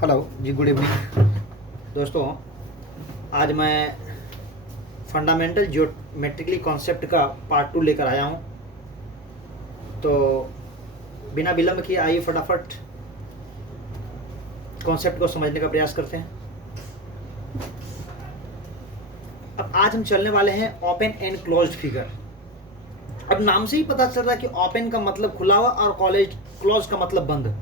Hello जी, good evening दोस्तों। आज मैं फंडामेंटल ज्योमेट्रिकली कॉन्सेप्ट का पार्ट 2 लेकर आया हूँ। तो बिना विलंब किए आइए फटाफट कॉन्सेप्ट को समझने का प्रयास करते हैं। अब आज हम चलने वाले हैं ओपन एंड क्लोज्ड फिगर। अब नाम से ही पता चल रहा है कि ओपन का मतलब खुला हुआ और क्लोज का मतलब बंद।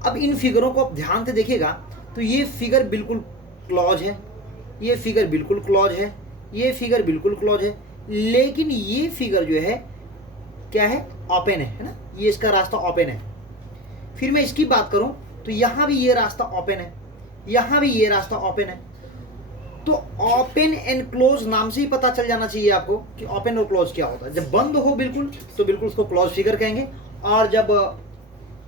अब इन फिगरों को आप ध्यान से देखिएगा तो ये फिगर बिल्कुल क्लोज है, ये फिगर बिल्कुल क्लोज है, ये फिगर बिल्कुल क्लोज है, लेकिन ये फिगर जो है क्या है, ओपन है ना। ये इसका रास्ता ओपन है। फिर मैं इसकी बात करूं तो यहां भी ये रास्ता ओपन है, यहां भी ये रास्ता ओपन है। तो ओपन एंड क्लोज नाम से ही पता चल जाना चाहिए आपको कि ओपन और क्लोज क्या होता है। जब बंद हो बिल्कुल तो बिल्कुल उसको क्लोज फिगर कहेंगे, और जब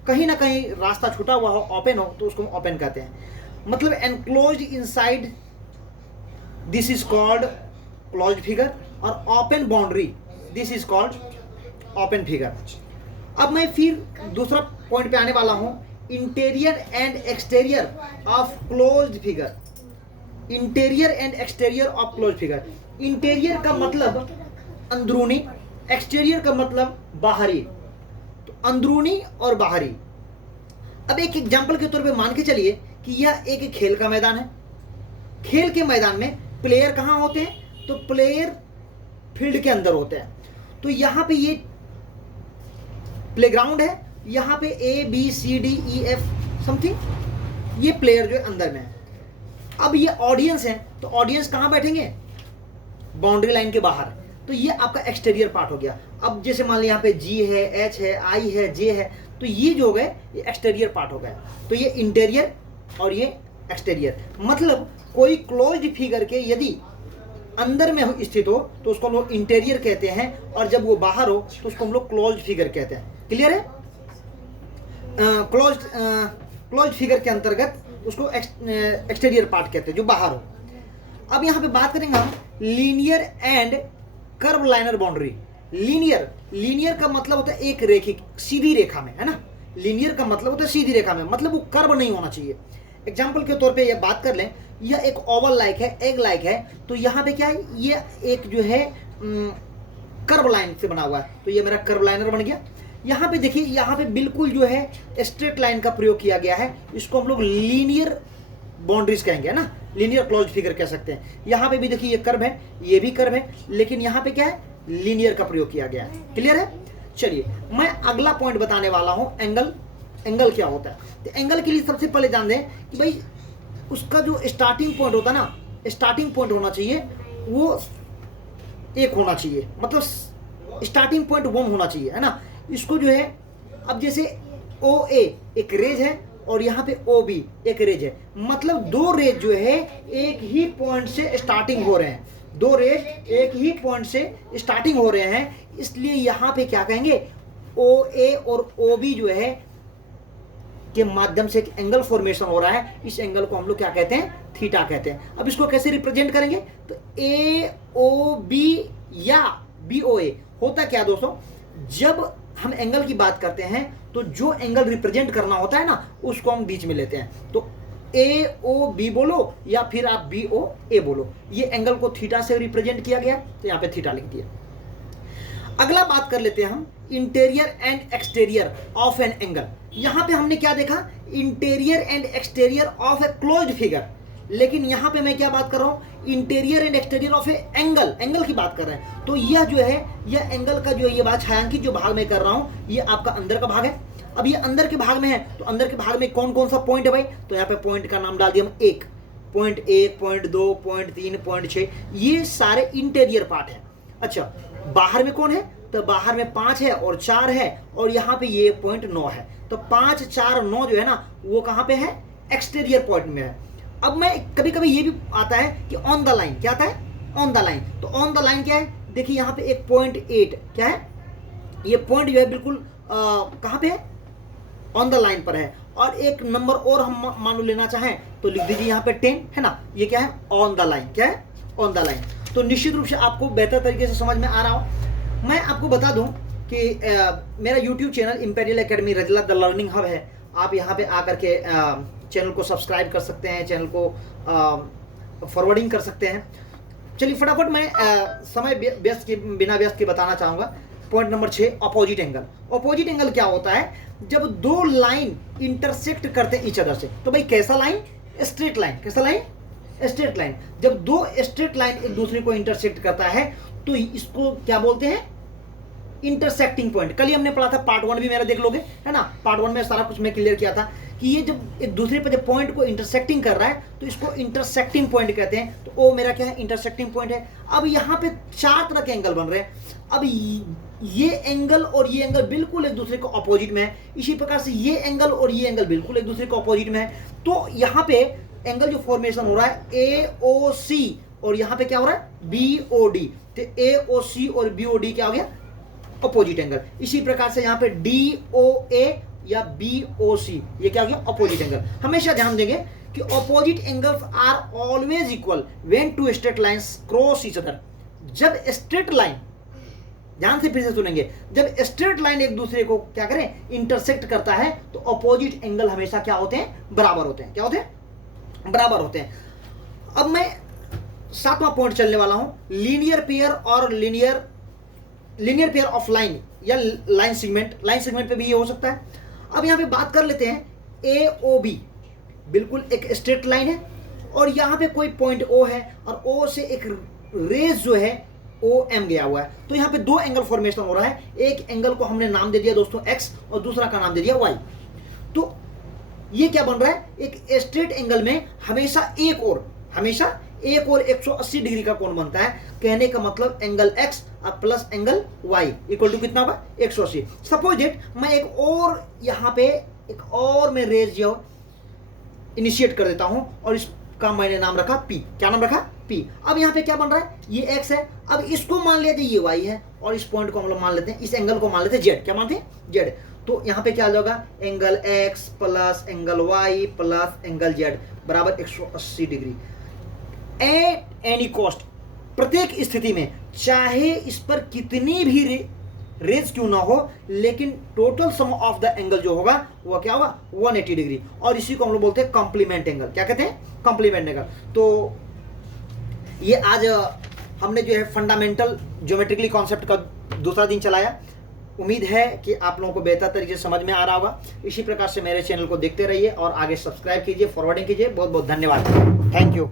कहीं ना कहीं रास्ता छूटा हुआ हो, ओपन हो, तो उसको ओपन कहते हैं। मतलब enclosed inside this is called closed figure, और open boundary this is called open figure. अब मैं फिर दूसरा पॉइंट पे आने वाला हूं, interior and exterior of closed figure. Interior and exterior of closed figure. Interior का मतलब अंदरूनी, एक्सटीरियर का मतलब बाहरी। तो अंदरूनी और बाहरी। अब एक एग्जांपल के तौर पे मान के चलिए कि यह एक खेल का मैदान है। खेल के मैदान में प्लेयर कहाँ होते हैं? तो प्लेयर फील्ड के अंदर होते हैं। तो यहाँ पे ये प्लेग्राउंड है, यहाँ पे ABCDEF समथिंग, ये प्लेयर जो है अंदर में है। अब ये ऑडियंस है, तो ऑडियंस कहाँ बैठेंगे? बाउंड्री लाइन के बाहर। तो ये आपका एक्सटीरियर पार्ट हो गया। अब जैसे मान लिया यहाँ पे G है, H है, I है, J है, तो ये जो हो गए ये एक्सटीरियर पार्ट हो गया। तो ये इंटीरियर और ये एक्सटीरियर। मतलब कोई क्लोज्ड फिगर के यदि अंदर में स्थित हो तो उसको हम लोग इंटीरियर कहते हैं, और जब वो बाहर हो तो उसको हम लोग क्लोज्ड फिगर कहते हैं। क्लियर है? क्लोज्ड फिगर के अंतर्गत उसको एक्सटीरियर पार्ट कहते हैं, जो बाहर हो। अब यहाँ पे बात करेंगे हम linear and curve liner boundary. Linear का मतलब होता है एक रेखिक, सीधी रेखा में, है ना। लीनियर का मतलब होता है सीधी रेखा में, मतलब वो कर्व नहीं होना चाहिए। एग्जाम्पल के तौर पे ये बात कर लें, यह एक ओवल लाइक है, एग लाइक है, तो यहाँ पे क्या है, ये एक जो है कर्व लाइन से बना हुआ है, तो ये मेरा कर्व लाइनर बन गया। यहाँ पे देखिए, यहाँ पे बिल्कुल जो है स्ट्रेट लाइन का प्रयोग किया गया है, इसको हम लोग लीनियर बाउंड्रीज कहेंगे, है ना, लीनियर क्लोज फिगर कह सकते हैं। यहाँ पे भी देखिए ये कर्व है, ये भी कर्व है, लेकिन यहाँ पे क्या है, लीनियर का प्रयोग किया गया है। क्लियर है? चलिए मैं अगला पॉइंट बताने वाला हूँ, एंगल। एंगल क्या होता है? तो एंगल के लिए सबसे पहले जान दें कि भाई उसका जो स्टार्टिंग पॉइंट होता है ना, स्टार्टिंग पॉइंट होना चाहिए वो एक होना चाहिए, मतलब स्टार्टिंग पॉइंट 1 होना चाहिए, है ना। इसको जो है, अब जैसे OA एक रेज है और यहाँ पे OB एक रेज है, मतलब दो रेज जो है एक ही पॉइंट से स्टार्टिंग हो रहे हैं, दो रेज एक ही पॉइंट से स्टार्टिंग हो रहे हैं, इसलिए यहाँ पे क्या कहेंगे, OA और OB जो है के माध्यम से एक एंगल फॉर्मेशन हो रहा है। इस एंगल को हम लोग क्या कहते हैं? थीटा कहते हैं। अब इसको कैसे रिप्रेजेंट करेंगे? तो AOB या BOA होता क्या दोस्तों, जब हम एंगल की बात करते हैं तो जो एंगल रिप्रेजेंट करना होता है ना, उसको हम बीच में लेते हैं। तो AOB बोलो या फिर आप BOA बोलो, ये एंगल को थीटा से रिप्रेजेंट किया गया, तो यहाँ पे थीटा लिख दिया। अगला बात कर लेते हैं हम interior and exterior of an angle. यहाँ पे हमने क्या देखा, interior and exterior of a closed figure, लेकिन यहाँ पे मैं क्या बात कर रहा हूँ, interior and exterior of A angle, angle की बात कर रहे हैं। तो यह जो है, यह एंगल का जो ये बात छायांकित जो भाग में कर रहा हूँ, ये आपका अंदर का भाग है। अब ये अंदर के भाग में है, तो अंदर के भाग में कौन कौन सा पॉइंट है भाई? तो यहाँ पे पॉइंट का नाम डाल दिया हम, 1, पॉइंट 1, पॉइंट 2, पॉइंट 3, पॉइंट 6, ये सारे इंटीरियर पार्ट है। अच्छा, बाहर में कौन है? तो बाहर में 5 है और 4 है, और यहाँ पे ये पॉइंट 9 है। तो 5, 4, 9 जो है ना, वो कहाँ पे है? एक्सटीरियर पॉइंट में है। अब मैं कभी कभी ये भी आता है कि ऑन द लाइन, क्या आता है? On the line. तो ऑन द लाइन क्या है? देखिए यहाँ पे एक पॉइंट 8 क्या है, ये पॉइंट जो है बिल्कुल कहाँ पे है? ऑन द लाइन पर है। और एक नंबर और हम मान लो लेना चाहें तो लिख दीजिए यहाँ पे 10, है ना, ये क्या है? On the line. क्या है? On the line. तो निश्चित रूप से आपको बेहतर तरीके से समझ में आ रहा हो। मैं आपको बता दूं कि मेरा YouTube channel imperial academy Rajla the learning hub है। आप यहाँ पे आकर के चैनल को सब्सक्राइब कर सकते हैं, चैनल को फॉरवर्डिंग कर सकते हैं। चलिए फटाफट मैं समय बिना व्यस्त के बताना चाहूँगा। Point number 6, opposite angle. Opposite angle क्या होता है? जब दो लाइन इंटरसेक्ट करते हैं ईच अदर से। तो भाई कैसा लाइन? Straight line. कैसा लाइन? Straight line. जब दो स्ट्रेट लाइन एक दूसरे को इंटरसेक्ट करता है तो इसको क्या बोलते हैं? Intersecting point. कल ही हमने पढ़ा था, पार्ट 1 भी मेरा देख लोगे, है ना। पार्ट 1 में सारा कुछ मैं क्लियर किया था कि ये जब एक दूसरे पर जब पॉइंट को इंटरसेक्टिंग कर रहा है तो इसको इंटरसेक्टिंग पॉइंट कहते हैं। तो वो मेरा क्या है? इंटरसेक्टिंग पॉइंट है। अब यहाँ पे 4 तरह के एंगल बन रहे हैं। अब ये एंगल और ये एंगल बिल्कुल एक दूसरे को अपोजिट में है। इसी प्रकार से ये एंगल और ये एंगल बिल्कुल एक दूसरे को अपोजिट में है। तो यहाँ पे एंगल जो फॉर्मेशन हो रहा है AOC और यहाँ पे क्या हो रहा है? BOD। तो AOC और BOD क्या हो गया? Opposite angle. इसी प्रकार से यहाँ पे DOA या BOC ये क्या हो गया? Opposite angle. हमेशा ध्यान देंगे कि opposite angles are always equal when two straight lines cross each other. जब स्ट्रेट लाइन, ध्यान से फिर से सुनेंगे, जब स्ट्रेट लाइन एक दूसरे को क्या करें? इंटरसेक्ट करता है तो अपोजिट एंगल हमेशा क्या होते हैं? बराबर होते हैं। क्या होते हैं? बराबर होते हैं। अब मैं 7वां पॉइंट चलने वाला हूं, लीनियर पेयर और लीनियर पेयर ऑफ लाइन या लाइन सेगमेंट। लाइन सेगमेंट पे भी ये हो सकता है। अब यहां पे बात कर लेते हैं AOB, बिल्कुल एक स्ट्रेट लाइन है और यहां पे कोई पॉइंट O है और O से एक रेज जो है OM गया हुआ है। तो यहां पे 2 एंगल फॉर्मेशन हो रहा है। एक एंगल को हमने नाम दे दिया दोस्तों X और दूसरा का नाम दे दिया Y। तो ये क्या बन रहा है? एक स्ट्रेट एंगल में हमेशा एक और 180 डिग्री का कोण बनता है। कहने का मतलब एंगल X और plus angle Y equal to कितना होगा? 180। सपोज दैट मैं एक और यहाँ पे एक और मैं रेज जो इनिशिएट कर देता हूँ और इसका मैंने नाम रखा P। क्या नाम रखा? P। अब यहाँ पे क्या बन रहा है? ये X है। अब इसको मान लिया जाए ये Y है और इस पॉइंट को हम लोग मान लेते हैं, इस एंगल को मान लेते हैं Z। क्या मानते हैं? Z। तो यहाँ पे क्या आ जाएगा? Angle X plus angle Y plus angle Z बराबर 180 डिग्री। एट एनी कॉस्ट, प्रत्येक स्थिति में, चाहे इस पर कितनी भी रेज क्यों ना हो, लेकिन total sum of the angle जो होगा वो क्या होगा? 180 डिग्री। और इसी को हम लोग बोलते हैं कॉम्प्लीमेंट एंगल। क्या कहते हैं? Complement angle. तो ये आज हमने जो है फंडामेंटल ज्योमेट्रिकली कॉन्सेप्ट का दूसरा दिन चलाया। उम्मीद है कि आप लोगों को बेहतर तरीके से समझ में आ रहा होगा। इसी प्रकार से मेरे चैनल को देखते रहिए और आगे सब्सक्राइब कीजिए, फॉरवर्डिंग कीजिए। बहुत बहुत धन्यवाद। Thank you.